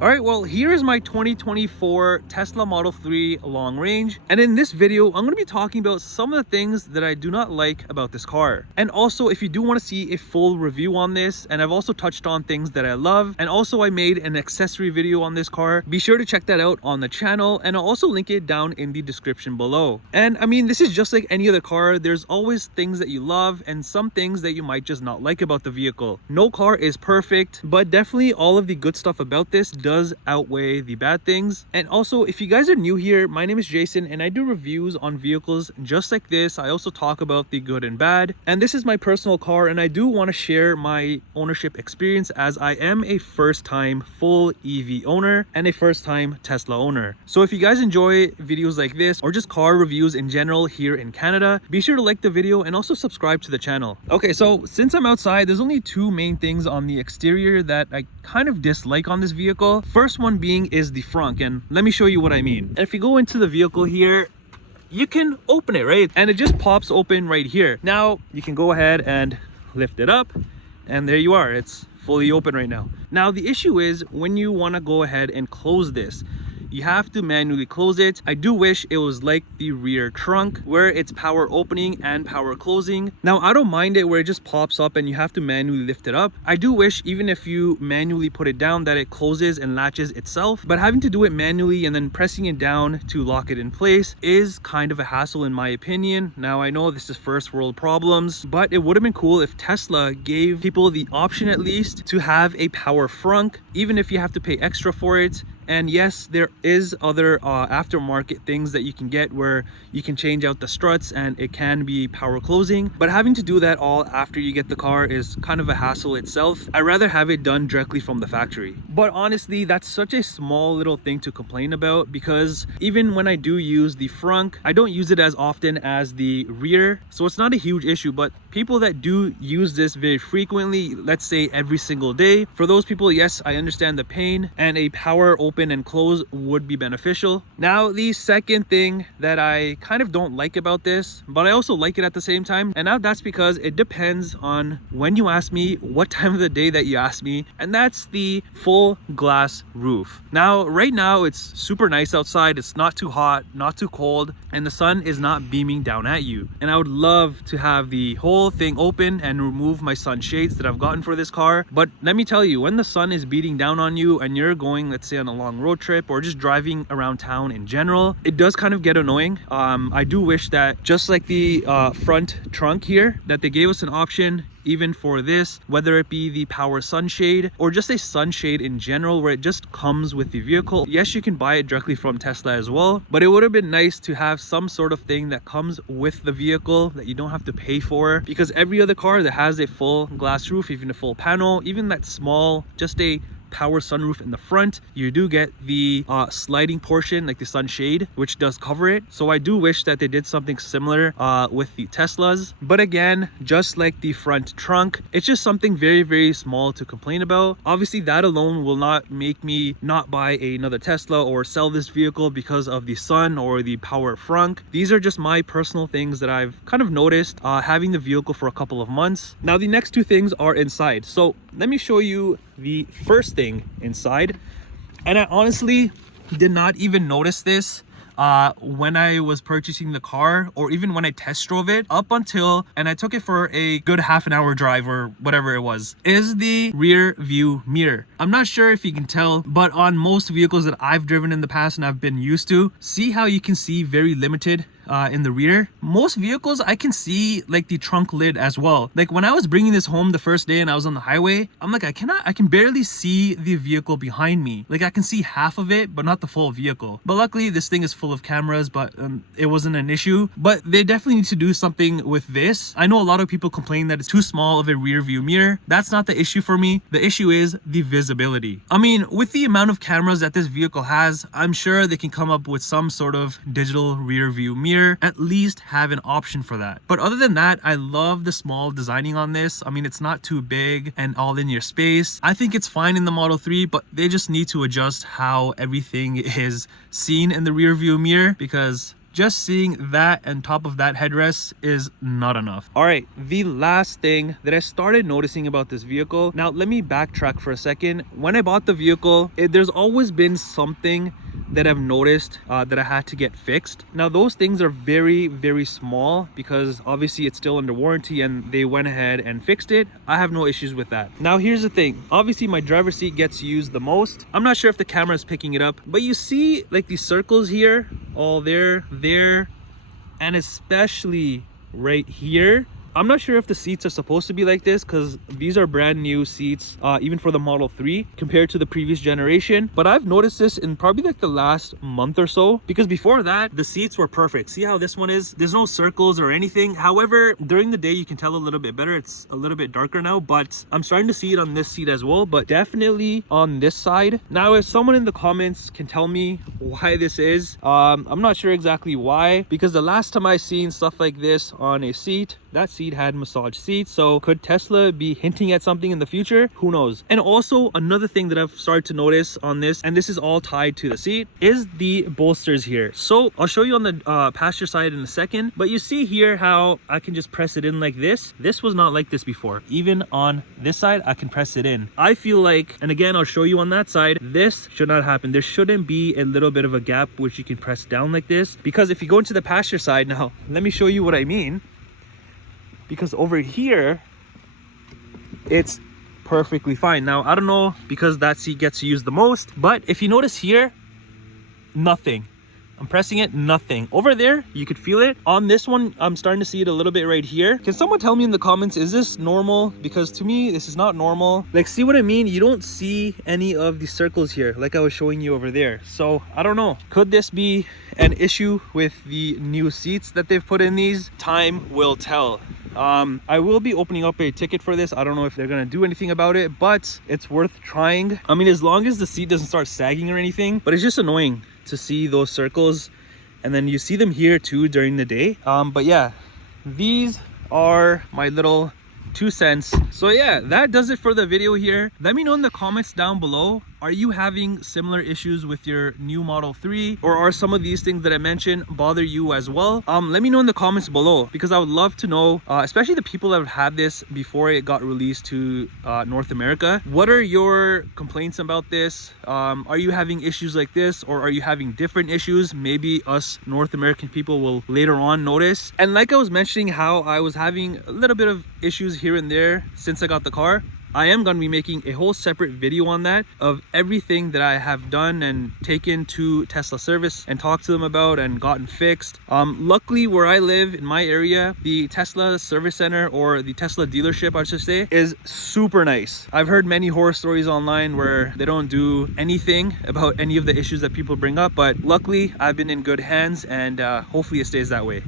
All right, well, here is my 2024 Tesla Model 3 Long Range. And in this video, I'm going to be talking about some of the things that I do not like about this car. And also, if you do want to see a full review on this, and I've also touched on things that I love, and also I made an accessory video on this car, be sure to check that out on the channel, and I'll also link it down in the description below. And I mean, this is just like any other car. There's always things that you love and some things that you might just not like about the vehicle. No car is perfect, but definitely all of the good stuff about this does outweigh the bad things. And also, if you guys are new here, my name is Jason and I do reviews on vehicles just like this. I also talk about the good and bad, and this is my personal car, and I do want to share my ownership experience as I am a first-time full EV owner and a first-time Tesla owner. So if you guys enjoy videos like this or just car reviews in general here in Canada, be sure to like the video and also subscribe to the channel. Okay, so since I'm outside, there's only two main things on the exterior that I kind of dislike on this vehicle. First one being is the frunk, and let me show you what I mean. And if you go into the vehicle here, you can open it, right? And it just pops open right here. Now you can go ahead and lift it up, and there you are. It's fully open right now. Now the issue is when you want to go ahead and close this, you have to manually close it. I do wish it was like the rear trunk where it's power opening and power closing. Now I don't mind it where it just pops up and you have to manually lift it up. I do wish even if you manually put it down that it closes and latches itself, but having to do it manually and then pressing it down to lock it in place is kind of a hassle in my opinion. Now I know this is first world problems, but it would have been cool if Tesla gave people the option at least to have a power frunk, even if you have to pay extra for it. And yes, there is other aftermarket things that you can get where you can change out the struts and it can be power closing, but having to do that all after you get the car is kind of a hassle itself. I'd rather have it done directly from the factory. But honestly, that's such a small little thing to complain about, because even when I do use the frunk, I don't use it as often as the rear, so it's not a huge issue. But people that do use this very frequently, let's say every single day, for those people, yes, I understand the pain, and a power open and close would be beneficial. Now the second thing that I kind of don't like about this, but I also like it at the same time, and now that's because it depends on when you ask me, what time of the day that you ask me, and that's the full glass roof. Now right now it's super nice outside. It's not too hot, not too cold, and the sun is not beaming down at you. And I would love to have the whole thing open and remove my sun shades that I've gotten for this car. But let me tell you, when the sun is beating down on you and you're going, let's say, on a long road trip or just driving around town in general, it does kind of get annoying. I do wish that just like the front trunk here, that they gave us an option even for this, whether it be the power sunshade or just a sunshade in general where it just comes with the vehicle. Yes, you can buy it directly from Tesla as well, but it would have been nice to have some sort of thing that comes with the vehicle that you don't have to pay for, because every other car that has a full glass roof, even a full panel, even that small, just a power sunroof in the front, you do get the sliding portion like the sunshade, which does cover it. So I do wish that they did something similar with the Teslas. But again, just like the front trunk, it's just something very, very small to complain about. Obviously that alone will not make me not buy another Tesla or sell this vehicle because of the sun or the power frunk. These are just my personal things that I've kind of noticed having the vehicle for a couple of months. Now the next two things are inside. So let me show you the first thing inside. And I honestly did not even notice this when I was purchasing the car, or even when I test drove it, up until, and I took it for a good half an hour drive or whatever it was, is the rear view mirror. I'm not sure if you can tell, but on most vehicles that I've driven in the past and I've been used to, see how you can see very limited in the rear. Most vehicles I can see like the trunk lid as well. Like when I was bringing this home the first day and I was on the highway, I'm like, I can barely see the vehicle behind me. Like I can see half of it, but not the full vehicle. But luckily this thing is full of cameras, but it wasn't an issue. But they definitely need to do something with this. I know a lot of people complain that it's too small of a rear view mirror. That's not the issue for me. The issue is the visibility. I mean, with the amount of cameras that this vehicle has, I'm sure they can come up with some sort of digital rear view mirror, at least have an option for that. But other than that, I love the small designing on this. I mean, it's not too big and all in your space. I think it's fine in the Model 3, but they just need to adjust how everything is seen in the rear view mirror, because just seeing that on top of that headrest is not enough. All right, the last thing that I started noticing about this vehicle. Now, let me backtrack for a second. When I bought the vehicle, there's always been something that I've noticed that I had to get fixed. Now, those things are very, very small because obviously it's still under warranty and they went ahead and fixed it. I have no issues with that. Now, here's the thing. Obviously, my driver's seat gets used the most. I'm not sure if the camera is picking it up, but you see like these circles here, all there, and especially right here. I'm not sure if the seats are supposed to be like this because these are brand new seats, even for the Model 3 compared to the previous generation. But I've noticed this in probably like the last month or so, because before that, the seats were perfect. See how this one is? There's no circles or anything. However, during the day, you can tell a little bit better. It's a little bit darker now, but I'm starting to see it on this seat as well, but definitely on this side. Now, if someone in the comments can tell me why this is, I'm not sure exactly why, because the last time I seen stuff like this on a seat, that seat had massage seats. So could Tesla be hinting at something in the future? Who knows? And also another thing that I've started to notice on this, and this is all tied to the seat, is the bolsters here. So I'll show you on the passenger side in a second, but you see here how I can just press it in like this. This was not like this before. Even on this side, I can press it in. I feel like, and again, I'll show you on that side, this should not happen. There shouldn't be a little bit of a gap which you can press down like this, because if you go into the passenger side now, let me show you what I mean. Because over here, it's perfectly fine. Now, I don't know because that seat gets used the most, but if you notice here, nothing. I'm pressing it, nothing. Over there, you could feel it. On this one, I'm starting to see it a little bit right here. Can someone tell me in the comments, is this normal? Because to me, this is not normal. Like, see what I mean? You don't see any of the circles here, like I was showing you over there. So, I don't know. Could this be an issue with the new seats that they've put in these? Time will tell. I will be opening up a ticket for this. I don't know if they're gonna do anything about it, but it's worth trying. I mean, as long as the seat doesn't start sagging or anything, but it's just annoying to see those circles, and then you see them here too during the day. But yeah, these are my little 2 cents. So yeah, that does it for the video here. Let me know in the comments down below, are you having similar issues with your new Model 3, or are some of these things that I mentioned bother you as well? Let me know in the comments below, because I would love to know, especially the people that have had this before it got released to North America. What are your complaints about this? Are you having issues like this, or are you having different issues? Maybe us North American people will later on notice. And like I was mentioning how I was having a little bit of issues here and there since I got the car, I am going to be making a whole separate video on that, of everything that I have done and taken to Tesla service and talked to them about and gotten fixed. Luckily, where I live in my area, the Tesla service center, or the Tesla dealership I should say, is super nice. I've heard many horror stories online where they don't do anything about any of the issues that people bring up, but luckily I've been in good hands, and hopefully it stays that way.